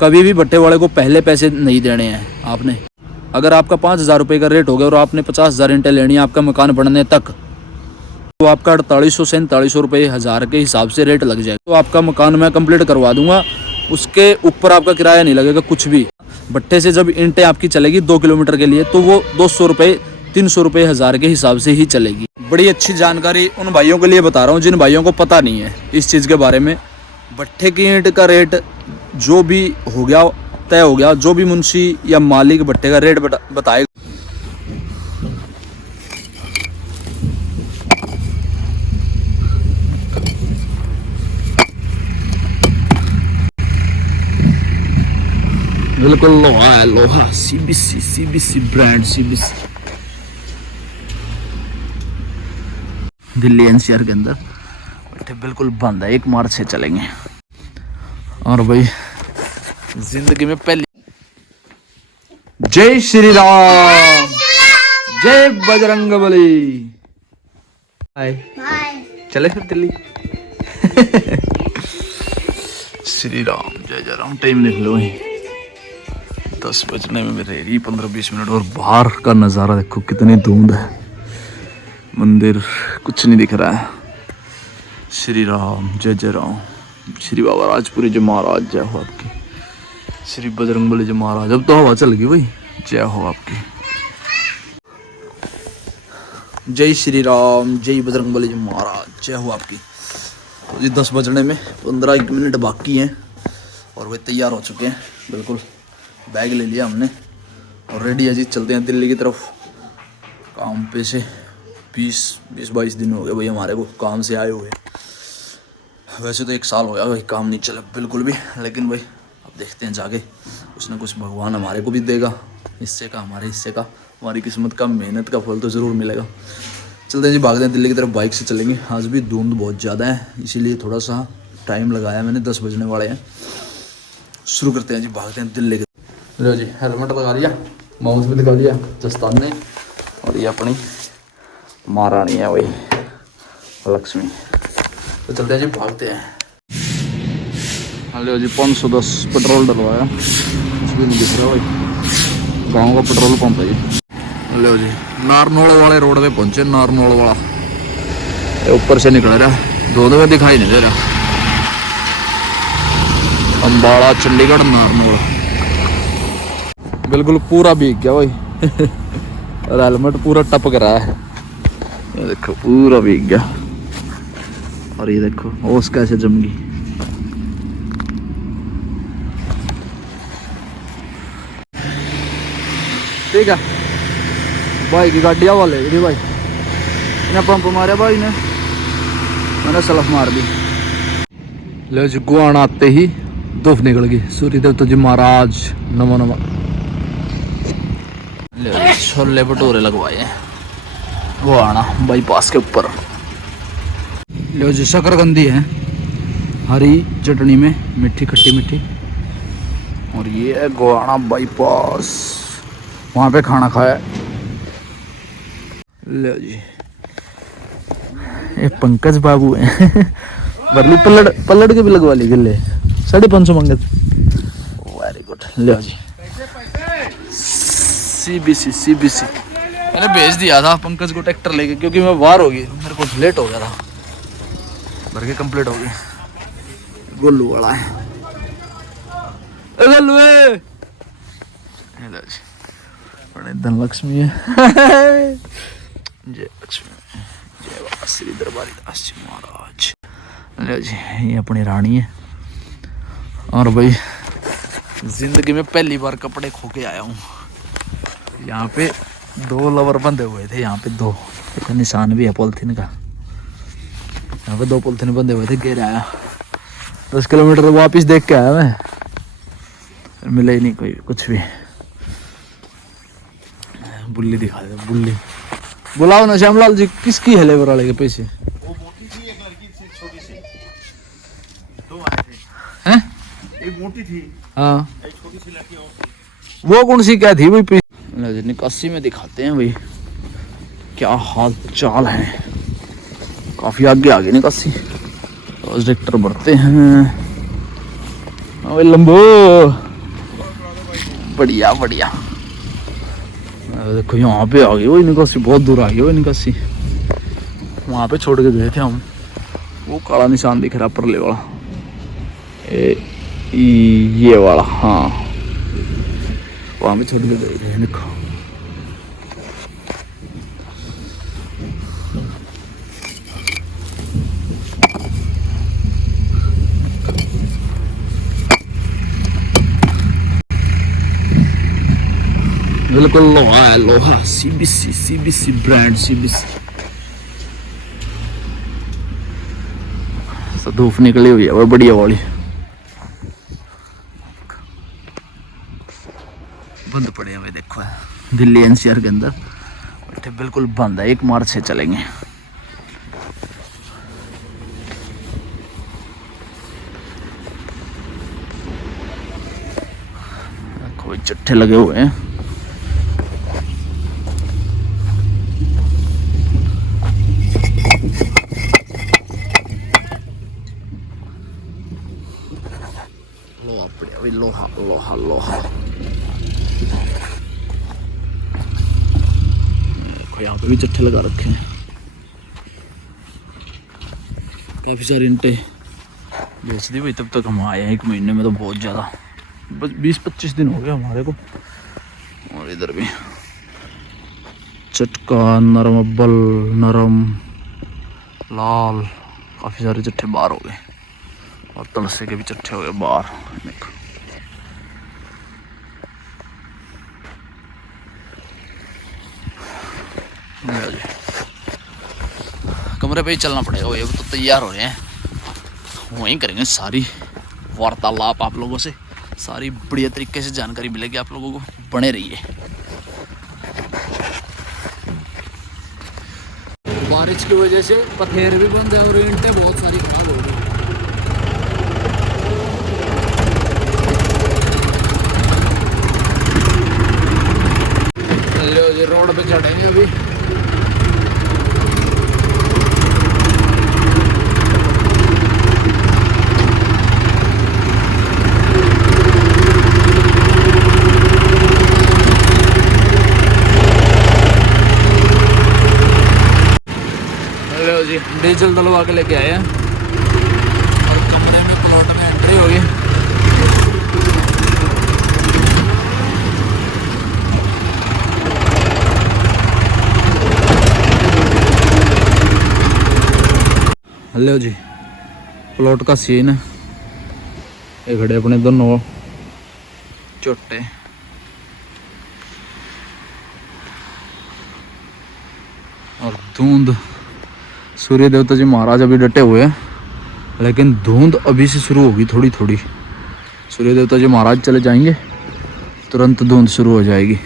कभी भी भट्टे वाले को पहले पैसे नहीं देने हैं आपने। अगर आपका 5,000 रुपये का रेट हो गया और आपने 50,000 ईंटें लेनी है आपका मकान बनने तक, तो आपका 4800 से 4700 रुपये 1000 के हिसाब से रेट लग जाएगा। तो आपका मकान मैं कंप्लीट करवा दूंगा, उसके ऊपर आपका किराया नहीं लगेगा कुछ भी। भट्टे से जब ईंटें आपकी चलेगी 2 किलोमीटर के लिए तो वो 200 रुपये 300 रुपये 1000 के हिसाब से ही चलेगी। बड़ी अच्छी जानकारी उन भाइयों के लिए बता रहा हूँ जिन भाइयों को पता नहीं है इस चीज़ के बारे में। भट्टे की ईंट का रेट जो भी हो गया तय हो गया, जो भी मुंशी या मालिक भट्टे का रेट बताएगा। बिल्कुल लोहा है, लोहा। CBC brand, CBC Delhi NCR के अंदर भट्टे बिल्कुल बंद है, 1 मार्च से चलेंगे। और भाई जिंदगी में पहली जय श्री राम, जय बजरंगबली। हाय, चले फिर दिल्ली। श्री राम, जय जय राम। टाइम देख लो, 10 बजने में मेरे 15-20 मिनट। और बाहर का नज़ारा देखो, कितनी धुंध है, मंदिर कुछ नहीं दिख रहा है। श्री राम, जय जय राम। श्री बाबा राजपुरी जी महाराज जय हो आपकी। श्री बजरंगबली जी महाराज। अब तो हवा चल गई भाई, जय हो आपकी। जय श्री राम, जय बजरंगबली जी महाराज जय हो आपकी। तो जी 10 बजने में 15-1 मिनट बाकी हैं और वे तैयार हो चुके हैं बिल्कुल। बैग ले लिया हमने और रेडी है जी, चलते हैं दिल्ली की तरफ। काम पे से 20-22 दिन हो गए भाई हमारे को काम से आए हुए। वैसे तो 1 साल हो गया भाई काम नहीं चला बिल्कुल भी, लेकिन भाई अब देखते हैं जाके कुछ ना कुछ भगवान हमारे को भी देगा, हिस्से का, हमारे हिस्से का, हमारी किस्मत का, मेहनत का फल तो ज़रूर मिलेगा। चलते हैं जी, भागते हैं दिल्ली की तरफ। बाइक से चलेंगे। आज भी धुंध बहुत ज़्यादा है इसीलिए थोड़ा सा टाइम लगाया मैंने, 10 बजने वाले हैं। शुरू करते हैं जी, भागते हैं दिल्ली की। लो जी, हेलमेट लगा लिया, माउस भी लगा लिया दस्तान ने, और ये अपनी महारानी है वही लक्ष्मी। तो चलते हैं जी, भागते हैं। हेलो जी, 510 पेट्रोल डलवाया, कुछ भी नहीं दिख रहा भाई। गाँव का पेट्रोल पंप है जी। हेलो जी, नारनौल वाले रोड पे पहुंचे। नारनौल वाला ऊपर से निकल रहा है, धुंध में दिखाई नहीं दे रहा। अम्बाड़ा, चंडीगढ़, नारनौल बिल्कुल पूरा भीग गया भाई। और हेलमेट पूरा टपक रहा है, ये देखो पूरा भीग गया। और ये देखो ओस कैसे जम गई। ठीक है भाई की गाड़ी हवा ले गई भाई, इन्हें पंप मारे भाई ने, मैंने सलफ मार दी। ले जी, गुआन आते ही धूप निकल गई। सूर्य देवता जी महाराज नमो नमः। छोले भटूरे लगवाए हैं गुआना बाईपास के ऊपर। लो जी, शकरकंदी है हरी चटनी में, मीठी खट्टी मीठी। और ये है गुआना बाईपास, वहाँ पे खाना खाया। लो जी, ये पंकज बाबू है। बरली पलट के भी लगवा ली गिले, 550 मंगे। Very good. लो जी, सीबीसी मैंने भेज दिया था पंकज को ट्रैक्टर लेके, क्योंकि मैं बाहर हो गई, मेरे को लेट हो गया था, भर के कंप्लीट हो गई। गोलू वाला है, गोलू है, धन लक्ष्मी है। जय लक्ष्मी, जय बाबा श्री दरबारी दास जी महाराज। लो जी, ये अपनी रानी है। और भाई जिंदगी में पहली बार कपड़े खो के आया हूँ। यहाँ पे 2 लवर बंधे हुए थे, यहाँ पे 2 निशान भी है पॉलिथीन का। यहाँ पे 2 पॉलिथीन बंधे हुए थे, गिर आया। 10 किलोमीटर वापस देख के आया मैं, फिर मिला ही नहीं कोई कुछ भी। बुल्ली दिखा दे, बुल्ली बुलाओ ना श्यामलाल जी। किसकी है लेबर वाले के पैसे? वो मोटी थी, एक लड़की थी छोटी सी, 2 आए थे। हैं? एक मोटी थी, हाँ, एक छोटी सी लड़की और थी। वो कौन सी क्या थी भाई? निकासी में दिखाते हैं भाई क्या हाल चाल है। काफी आगे आगे निकासी, ट्रैक्टर बढ़ते हैं। लंबो बढ़िया बढ़िया। देखो यहाँ पे आ गई वो निकासी, बहुत दूर आ गई वो निकासी। वहाँ पे छोड़ के गए थे हम, वो काला निशान दिख रहा परले वाला, ये वाला, हाँ वहाँ पे छोड़ के गए थे। देखो बिल्कुल लोहा है, लोहा, सीबीसी ब्रांड, सीबीसी। तो धूप निकली हुई है वो बढ़िया वाली। बंद पड़े हुए देखो है दिल्ली एनसीआर के अंदर, बट्टे बिल्कुल बंद है, 1 मार्च से चलेंगे। कोई चट्टे लगे हुए हैं। लोहा पड़े हुए, लोहा लोहा लोहा। यहाँ पे भी चट्टे लगा रखे हैं, काफी सारे इंटे बेच दी भाई। तब तक हम आए हैं 1 महीने में तो बहुत ज़्यादा, बस 20-25 दिन हो गया हमारे को। और इधर भी चटका, नरम अब्बल, नरम लाल, काफ़ी सारे चट्टे बाहर हो गए। और तलसे के भी चट्टे हो गए बाहर। देखो कमरे पे ही चलना पड़ेगा। ये तो तैयार हो रहे हैं, वहीं करेंगे सारी वार्तालाप आप लोगों से, सारी बढ़िया तरीके से जानकारी मिलेगी आप लोगों को, बने रहिए। बारिश की वजह से पथेर भी बंद है और ईंटें बहुत सारी खराब हो गई। रोड पे चढ़ेंगे अभी। हेलो जी, डीजल डलवा के लेके आए हैं और कमरे में प्लॉट में एंट्री हो गई। हेलो जी, प्लॉट का सीन है। ये खड़े अपने दोनों छोटे, और धुंध, सूर्य देवता जी महाराज अभी डटे हुए हैं, लेकिन धुंध अभी से शुरू होगी थोड़ी थोड़ी। सूर्य देवता जी महाराज चले जाएंगे तुरंत धुंध शुरू हो जाएगी।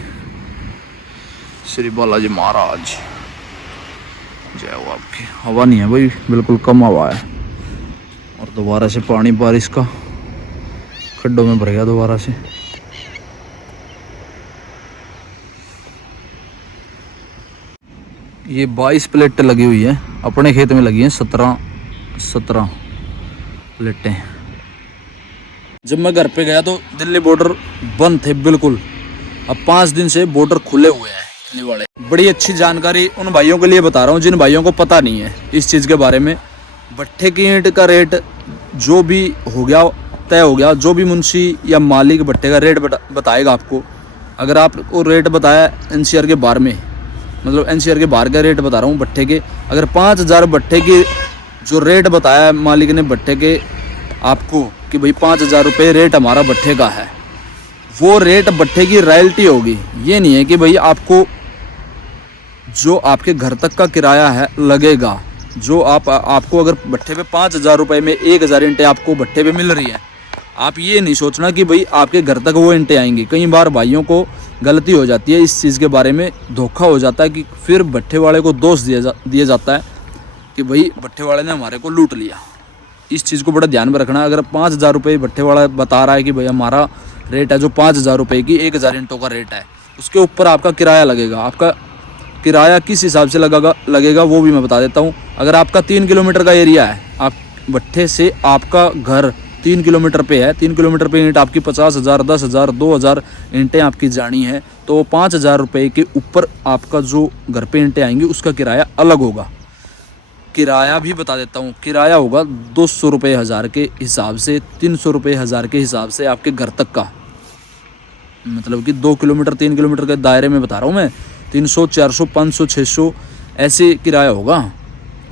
श्री बालाजी महाराज जय हो आपकी। हवा नहीं है भाई, बिल्कुल कम हवा है। और दोबारा से पानी बारिश का खड्डों में भर गया दोबारा से। ये 22 प्लेटें लगी हुई है, अपने खेत में लगी हैं 17 प्लेटें। जब मैं घर पे गया तो दिल्ली बॉर्डर बंद थे बिल्कुल। अब 5 दिन से बॉर्डर खुले हुए हैं दिल्ली वाले। बड़ी अच्छी जानकारी उन भाइयों के लिए बता रहा हूँ जिन भाइयों को पता नहीं है इस चीज़ के बारे में। भट्ठे की ईंट का रेट जो भी हो गया तय हो गया, जो भी मुंशी या मालिक भट्ठे का रेट बताएगा आपको। अगर आपको रेट बताया एनसीआर के बाहर में, मतलब एनसीआर के बाहर का रेट बता रहा हूँ भट्ठे के, अगर 5000 भट्ठे के जो रेट बताया मालिक ने भट्ठे के आपको कि भाई 5000 रुपये रेट हमारा भट्ठे का है, वो रेट भट्ठे की रॉयल्टी होगी। ये नहीं है कि भाई आपको जो आपके घर तक का किराया है लगेगा, जो आपको अगर भट्ठे पे 5000 रुपये में 1000 ईंटें आपको भट्ठे पे मिल रही है, आप ये नहीं सोचना कि भाई आपके घर तक वो ईंटें आएंगी। कई बार भाइयों को गलती हो जाती है इस चीज़ के बारे में, धोखा हो जाता है कि फिर भट्ठे वाले को दोष दिया जाता है कि भाई भट्ठे वाले ने हमारे को लूट लिया। इस चीज़ को बड़ा ध्यान में रखना। अगर 5000 रुपये भट्ठे वाला बता रहा है कि भाई हमारा रेट है जो 5000 रुपये की 1000 ईंटों का रेट है, उसके ऊपर आपका किराया लगेगा। आपका किराया किस हिसाब से लगेगा वो भी मैं बता देता हूँ। अगर आपका 3 किलोमीटर का एरिया है, आप भट्ठे से आपका घर 3 किलोमीटर पे है, 3 किलोमीटर पे ईंट आपकी 50,000, 10,000, 2,000 ईंटें आपकी जानी है, तो 5,000 रुपये के ऊपर आपका जो घर पे ईंटें आएंगी उसका किराया अलग होगा। किराया भी बता देता हूँ, किराया होगा 200 रुपये हज़ार के हिसाब से, 300 रुपये हज़ार के हिसाब से आपके घर तक का, मतलब कि 2 किलोमीटर 3 किलोमीटर के दायरे में बता रहा हूँ मैं। 300, 400, 500, 600 ऐसे किराया होगा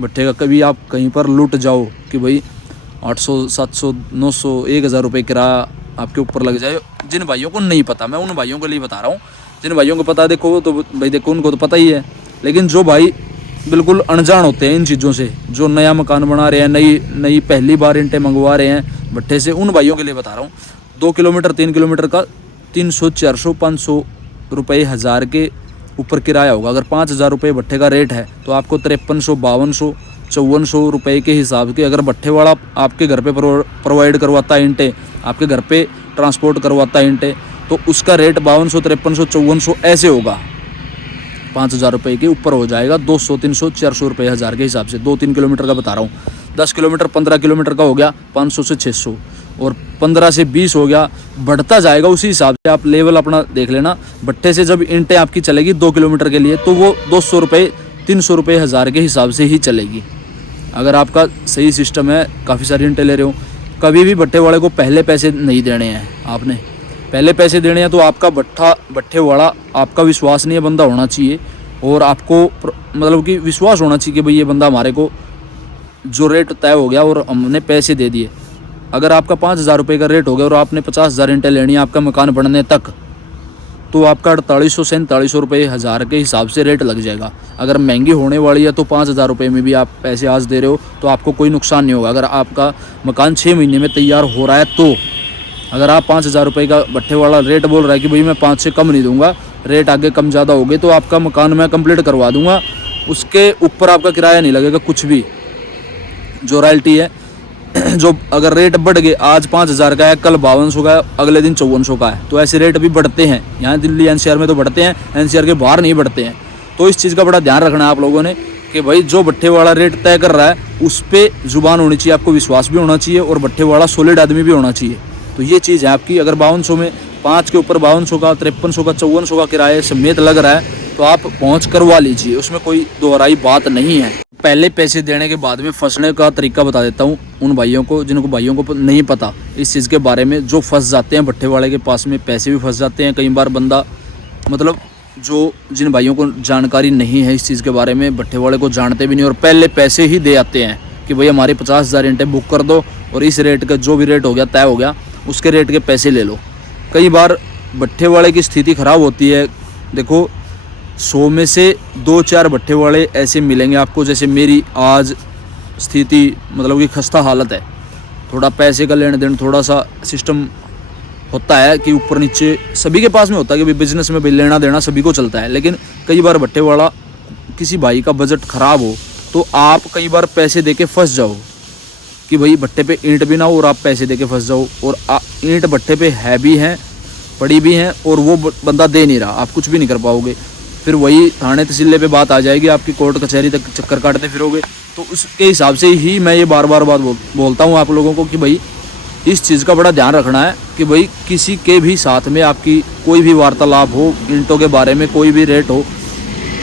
भट्ठे का। कभी आप कहीं पर लूट जाओ कि भाई 800, 700, 900, 1,000 रुपये किराया आपके ऊपर लग जाए। जिन भाइयों को नहीं पता, मैं उन भाइयों के लिए बता रहा हूँ, जिन भाइयों को पता देखो तो भाई देखो उनको तो पता ही है, लेकिन जो भाई बिल्कुल अनजान होते हैं इन चीज़ों से, जो नया मकान बना रहे हैं, नई पहली बार ईंटें मंगवा रहे हैं भट्ठे से, उन भाइयों के लिए बता रहा हूँ। 2 किलोमीटर 3 किलोमीटर का 300, 400, 500 रुपये हज़ार के ऊपर किराया होगा। अगर 5,000 रुपये भट्ठे का रेट है तो आपको 5300, 5200, 5400 रुपये के हिसाब के, अगर भट्ठे वाला आपके घर पे प्रोवाइड करवाता है ईंटें, आपके घर पे ट्रांसपोर्ट करवाता है ईंटें, तो उसका रेट 5200, 5300, 5400 ऐसे होगा। 5,000 रुपये के ऊपर हो जाएगा 200, 300, 400 रुपये हज़ार के हिसाब से। 2-3 किलोमीटर का बता रहा हूँ। 10 किलोमीटर 15 किलोमीटर का हो गया 500 से 600, और 15 से 20 हो गया, बढ़ता जाएगा उसी हिसाब से। आप लेवल अपना देख लेना। भट्ठे से जब ईंटें आपकी चलेगी 2 किलोमीटर के लिए तो वो 200 रुपये 300 रुपये हज़ार के हिसाब से ही चलेगी। अगर आपका सही सिस्टम है, काफ़ी सारी ईंटें ले रहे हो, कभी भी भट्ठे वाले को पहले पैसे नहीं देने हैं। आपने पहले पैसे देने हैं तो आपका भट्ठे वाला आपका विश्वसनीय बंदा होना चाहिए, और आपको मतलब कि विश्वास होना चाहिए कि भाई ये बंदा हमारे को जो रेट तय हो गया और हमने पैसे दे दिए। अगर आपका 5,000 रुपये का रेट हो गया और आपने 50,000 ईंटें लेनी है आपका मकान बनने तक, तो आपका 4800 से 4700 रुपये हज़ार के हिसाब से रेट लग जाएगा। अगर महंगी होने वाली है तो 5,000 रुपये में भी आप पैसे आज दे रहे हो तो आपको कोई नुकसान नहीं होगा। अगर आपका मकान 6 महीने में तैयार हो रहा है तो, अगर आप 5,000 रुपये का भट्ठे वाला रेट बोल रहा है कि भाई मैं 5 से कम नहीं दूंगा, रेट आगे कम ज़्यादा हो गए तो आपका मकान मैं कंप्लीट करवा दूंगा, उसके ऊपर आपका किराया नहीं लगेगा कुछ भी। जो रॉयल्टी है, जो अगर रेट बढ़ गए, आज 5,000 का है, कल 5200 का है, अगले दिन 5400 का है, तो ऐसे रेट भी बढ़ते हैं। यहाँ दिल्ली NCR में तो बढ़ते हैं, NCR के बाहर नहीं बढ़ते हैं। तो इस चीज़ का बड़ा ध्यान रखना है आप लोगों ने कि भाई जो भट्ठे वाला रेट तय कर रहा है उस पर जुबान होनी चाहिए, आपको विश्वास भी होना चाहिए, और भट्ठे वाला सॉलिड आदमी भी होना चाहिए। तो ये चीज़ है आपकी। अगर 5200 में 5 के ऊपर 5200 का, 5300 का, 5400 का किराया समेत लग रहा है तो आप पहुँच करवा लीजिए, उसमें कोई दोहराई बात नहीं है। पहले पैसे देने के बाद में फंसने का तरीका बता देता हूँ उन भाइयों को, जिनको भाइयों को नहीं पता इस चीज़ के बारे में, जो फंस जाते हैं भट्ठे वाले के पास में, पैसे भी फंस जाते हैं। कई बार बंदा मतलब जो जिन भाइयों को जानकारी नहीं है इस चीज़ के बारे में, भट्ठे वाले को जानते भी नहीं और पहले पैसे ही दे आते हैं कि भाई हमारी 50,000 ईंटें बुक कर दो और इस रेट का जो भी रेट हो गया तय हो गया उसके रेट के पैसे ले लो। कई बार भट्ठे वाले की स्थिति ख़राब होती है। देखो 100 में से 2-4 भट्ठे वाले ऐसे मिलेंगे आपको, जैसे मेरी आज स्थिति मतलब कि खस्ता हालत है, थोड़ा पैसे का लेन देन थोड़ा सा सिस्टम होता है कि ऊपर नीचे सभी के पास में होता है कि भाई बिजनेस में भी लेना देना सभी को चलता है। लेकिन कई बार भट्ठे वाला किसी भाई का बजट ख़राब हो तो आप कई बार पैसे दे के फंस जाओ कि भाई भट्ठे पे ईंट भी ना हो और आप पैसे दे के फंस जाओ, और ईंट भट्ठे पे है भी हैं, पड़ी भी हैं, और वो बंदा दे नहीं रहा, आप कुछ भी नहीं कर पाओगे। फिर वही थाने तहसीले पे बात आ जाएगी, आपकी कोर्ट कचहरी तक चक्कर काटते फिरोगे। तो उसके हिसाब से ही मैं ये बार बार बात बोलता हूँ आप लोगों को कि भाई इस चीज़ का बड़ा ध्यान रखना है कि भाई किसी के भी साथ में आपकी कोई भी वार्तालाप हो, ईंटों के बारे में कोई भी रेट हो,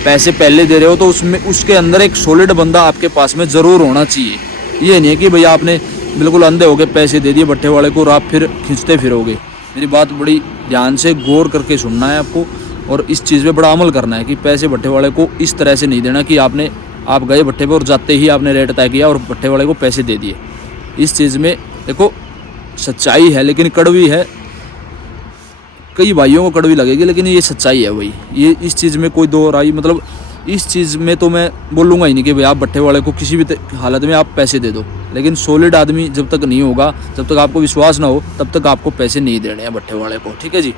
पैसे पहले दे रहे हो तो उसमें उसके अंदर एक सॉलिड बंदा आपके पास में ज़रूर होना चाहिए। ये नहीं है कि भाई आपने बिल्कुल अंधे हो गए पैसे दे दिए भट्ठे वाले को और आप फिर खींचते फिरोगे। मेरी बात बड़ी ध्यान से गौर करके सुनना है आपको, और इस चीज़ पे बड़ा अमल करना है कि पैसे भट्ठे वाले को इस तरह से नहीं देना कि आप गए भट्ठे पे और जाते ही आपने रेट तय किया और भट्ठे वाले को पैसे दे दिए। इस चीज़ में देखो सच्चाई है लेकिन कड़वी है, कई भाइयों को कड़वी लगेगी लेकिन ये सच्चाई है भाई। ये इस चीज़ में कोई दो राय मतलब इस चीज़ में तो मैं बोलूँगा ही नहीं कि भाई आप भट्ठे वाले को किसी भी हालत में आप पैसे दे दो, लेकिन सॉलिड आदमी जब तक नहीं होगा, जब तक आपको विश्वास ना हो, तब तक आपको पैसे नहीं देने हैं भट्ठे वाले को। ठीक है जी।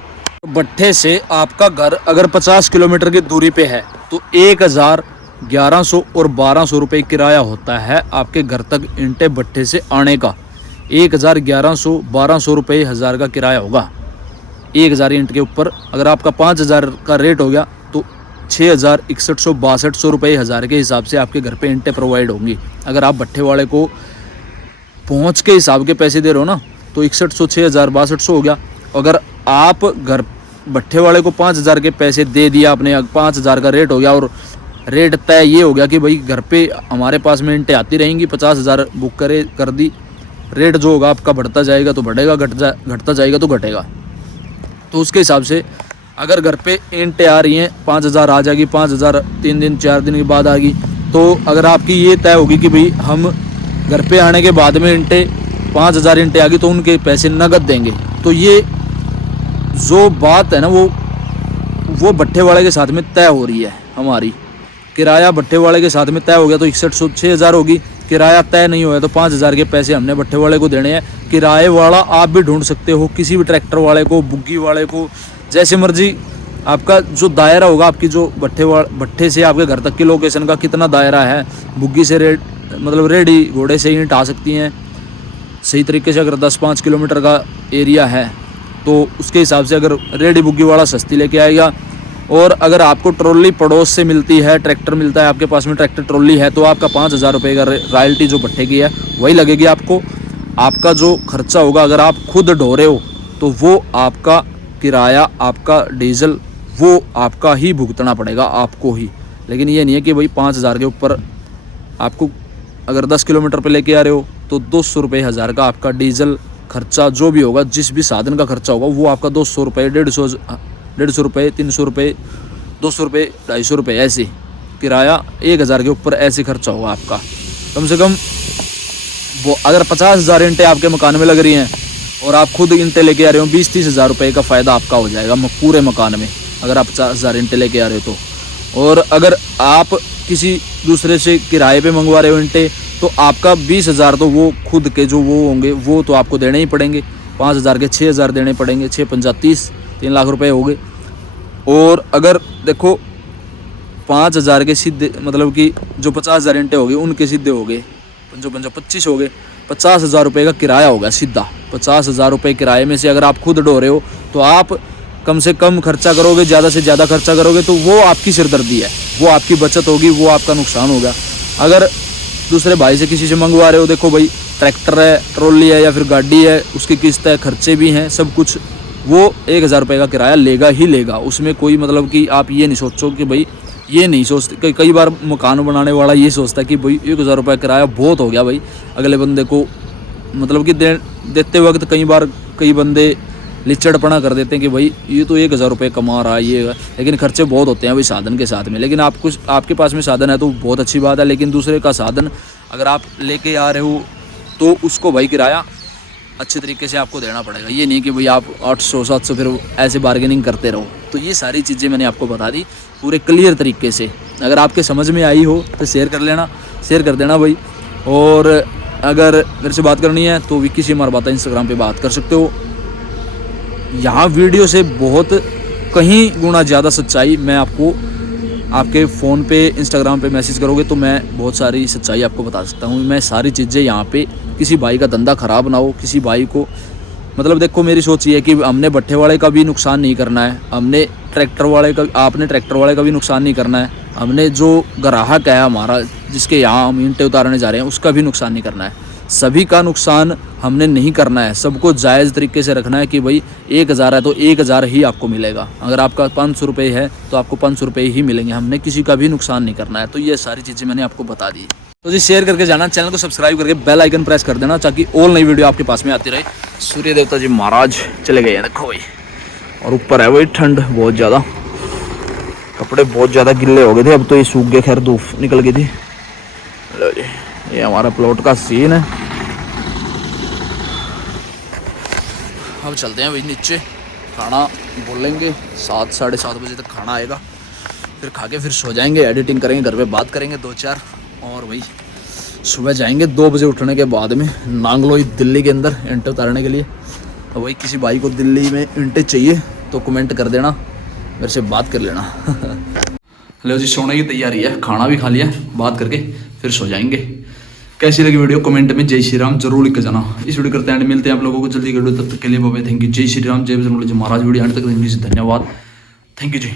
भट्ठे से आपका घर अगर 50 किलोमीटर की दूरी पे है तो 1,000, 1100 और 1200 रुपये किराया होता है आपके घर तक ईंटें भट्ठे से आने का। 1,000, 1100, 1200 रुपये हज़ार का किराया होगा 1,000 ईंट के ऊपर। अगर आपका 5,000 का रेट हो गया तो 6,000, 6100, 6200 रुपये हज़ार के हिसाब से आपके घर पे ईंटें प्रोवाइड होंगी। अगर आप भट्ठे वाले को पहुंच के हिसाब के पैसे दे रहे हो ना तो 6100 6000 6200 हो गया। अगर आप घर भट्ठे वाले को 5000 के पैसे दे दिया आपने, 5000 का रेट हो गया और रेट तय ये हो गया कि भाई घर पे हमारे पास में इंटें आती रहेंगी, 50,000 बुक कर दी, रेट जो होगा आपका बढ़ता जाएगा तो बढ़ेगा, घटता जाएगा तो घटेगा। तो उसके हिसाब से अगर घर पे इंटें आ रही हैं 5000 आ जाएगी, 5000 3 दिन 4 दिन के बाद आ गई, तो अगर आपकी ये तय होगी कि भाई हम घर पे आने के बाद में इंटें 5000 इंटें आ गई तो उनके पैसे नगद देंगे। तो ये जो बात है ना वो भट्ठे वाले के साथ में तय हो रही है हमारी। किराया भट्ठे वाले के साथ में तय हो गया तो 6100 6000 होगी। किराया तय नहीं हुआ तो 5000 के पैसे हमने भट्ठे वाले को देने हैं। किराए वाला आप भी ढूंढ सकते हो, किसी भी ट्रैक्टर वाले को, बुग्गी वाले को, जैसे मर्जी। आपका जो दायरा होगा, आपकी जो भट्ठे से आपके घर तक की लोकेशन का कितना दायरा है, बुग्गी से रेडी घोड़े से ईंट आ सकती हैं सही तरीके से। अगर 10-5 किलोमीटर का एरिया है तो उसके हिसाब से अगर रेडी बुग्गी वाला सस्ती लेके आएगा। और अगर आपको ट्रॉली पड़ोस से मिलती है, ट्रैक्टर मिलता है आपके पास में, ट्रैक्टर ट्रॉली है, तो आपका 5000 रुपये का रॉयल्टी जो भट्ठे की है वही लगेगी आपको। आपका जो खर्चा होगा अगर आप खुद ढो रहे हो तो वो आपका किराया, आपका डीजल, वो आपका ही भुगतना पड़ेगा आपको ही। लेकिन ये नहीं है कि भाई 5000 के ऊपर आपको, अगर 10 किलोमीटर पे लेके आ रहे हो तो 200 रुपये 1000 का आपका डीजल खर्चा जो भी होगा, जिस भी साधन का खर्चा होगा वो आपका 200 रुपये 150 रुपये 300 रुपये 200 रुपये 250 रुपये ऐसे किराया 1000 के ऊपर ऐसे खर्चा होगा आपका। कम से कम वो अगर 50,000 ईंटें आपके मकान में लग रही हैं और आप खुद ईंटें लेके आ रहे हो, 20-30 हज़ार रुपये का फ़ायदा आपका हो जाएगा पूरे मकान में, अगर आप 50,000 ईंटें लेके आ रहे हो तो। और अगर आप किसी दूसरे से किराए पे मंगवा रहे हो ईंटें तो आपका 20,000 तो वो खुद के जो वो होंगे वो तो आपको देने ही पड़ेंगे। 5,000 के 6,000 देने पड़ेंगे, 6-5 30 3 लाख रुपए हो गए। और अगर देखो 5,000 के सीधे, मतलब कि जो 50,000 ईंटें हो गए उनके सीधे हो गए 25 हो गए, 50,000 रुपये का किराया होगा सीधा। 50,000 रुपये किराए में से अगर आप खुद ढो रहे हो तो आप कम से कम खर्चा करोगे, ज़्यादा से ज़्यादा खर्चा करोगे तो वो आपकी सिरदर्दी है, वो आपकी बचत होगी, वो आपका नुकसान होगा। अगर दूसरे भाई से किसी से मंगवा रहे हो, देखो भाई ट्रैक्टर है, ट्रॉली है या फिर गाड़ी है, उसकी किस्त है, खर्चे भी हैं, सब कुछ, वो 1,000 रुपये का किराया लेगा ही लेगा। उसमें कोई मतलब कि आप ये नहीं सोचो कि भाई, ये नहीं सोचते, कई बार मकान बनाने वाला ये सोचता है कि भाई 1,000 रुपये किराया बहुत हो गया भाई अगले बंदे को, मतलब कि देते वक्त कई बंदे लिचड़पना कर देते हैं कि भाई ये तो 1,000 रुपये कमा रहा है ये, लेकिन खर्चे बहुत होते हैं भाई साधन के साथ में। लेकिन आपके पास में साधन है तो बहुत अच्छी बात है, लेकिन दूसरे का साधन अगर आप लेके आ रहे हो तो उसको भाई किराया अच्छे तरीके से आपको देना पड़ेगा। ये नहीं कि भाई आप 800-700 फिर ऐसे बार्गेनिंग करते रहो। तो ये सारी चीज़ें मैंने आपको बता दी पूरे क्लियर तरीके से। अगर आपके समझ में आई हो तो शेयर कर देना भाई। और अगर मेरे से बात करनी है तो विक्की सी मार बाता इंस्टाग्राम पे बात कर सकते हो। यहाँ वीडियो से बहुत कहीं गुना ज़्यादा सच्चाई मैं आपको, आपके फ़ोन पे इंस्टाग्राम पे मैसेज करोगे तो मैं बहुत सारी सच्चाई आपको बता सकता हूँ। मैं सारी चीज़ें यहाँ पे, किसी भाई का धंधा ख़राब ना हो, किसी भाई को, मतलब देखो मेरी सोच ये है कि हमने भट्ठे वाले का भी नुकसान नहीं करना है, आपने ट्रैक्टर वाले का भी नुकसान नहीं करना है, हमने जो ग्राहक है हमारा जिसके यहाँ हम ईंटें उतारने जा रहे हैं उसका भी नुकसान नहीं करना है। सभी का नुकसान हमने नहीं करना है, सबको जायज़ तरीके से रखना है कि भाई 1,000 है तो 1,000 ही आपको मिलेगा। अगर आपका 500 रुपये है तो आपको 500 रुपये ही मिलेंगे, हमने किसी का भी नुकसान नहीं करना है। तो ये सारी चीज़ें मैंने आपको बता दी। तो जी शेयर करके जाना, चैनल को सब्सक्राइब करके बेल आइकन प्रेस कर देना ताकि और नई वीडियो आपके पास में आती रहे। सूर्य देवता जी महाराज चले गए हैं देखो भाई, और ऊपर है वही ठंड बहुत ज़्यादा, कपड़े बहुत ज़्यादा गिल्ले हो गए थे, अब तो ये सूख गए, खैर धूप निकल गई थी। लो जी ये हमारा प्लॉट का सीन है। अब चलते हैं भाई नीचे, खाना बोलेंगे 7-7:30 बजे तक खाना आएगा, फिर खा के फिर सो जाएंगे, एडिटिंग करेंगे, घर पे बात करेंगे 2-4, और भाई सुबह जाएंगे 2 बजे उठने के बाद में नांगलोई दिल्ली के अंदर ईंटें उतारने के लिए। तो भाई किसी भाई को दिल्ली में ईंटें चाहिए तो कमेंट कर देना, मेरे से बात कर लेना। हेलो जी सोने की तैयारी है, खाना भी खा लिया, बात करके फिर सो जाएंगे। कैसी लगी वीडियो कमेंट में जय श्री राम जरूर लिख के जाना। इस वीडियो करते हैं, मिलते हैं आप लोगों को जल्दी वीडियो, तब तक के लिए बाय बाय, थैंक यू, जय श्री राम, जय बजरंग बली महाराज। वीडियो अंत तक देखने के लिए धन्यवाद, थैंक यू जी।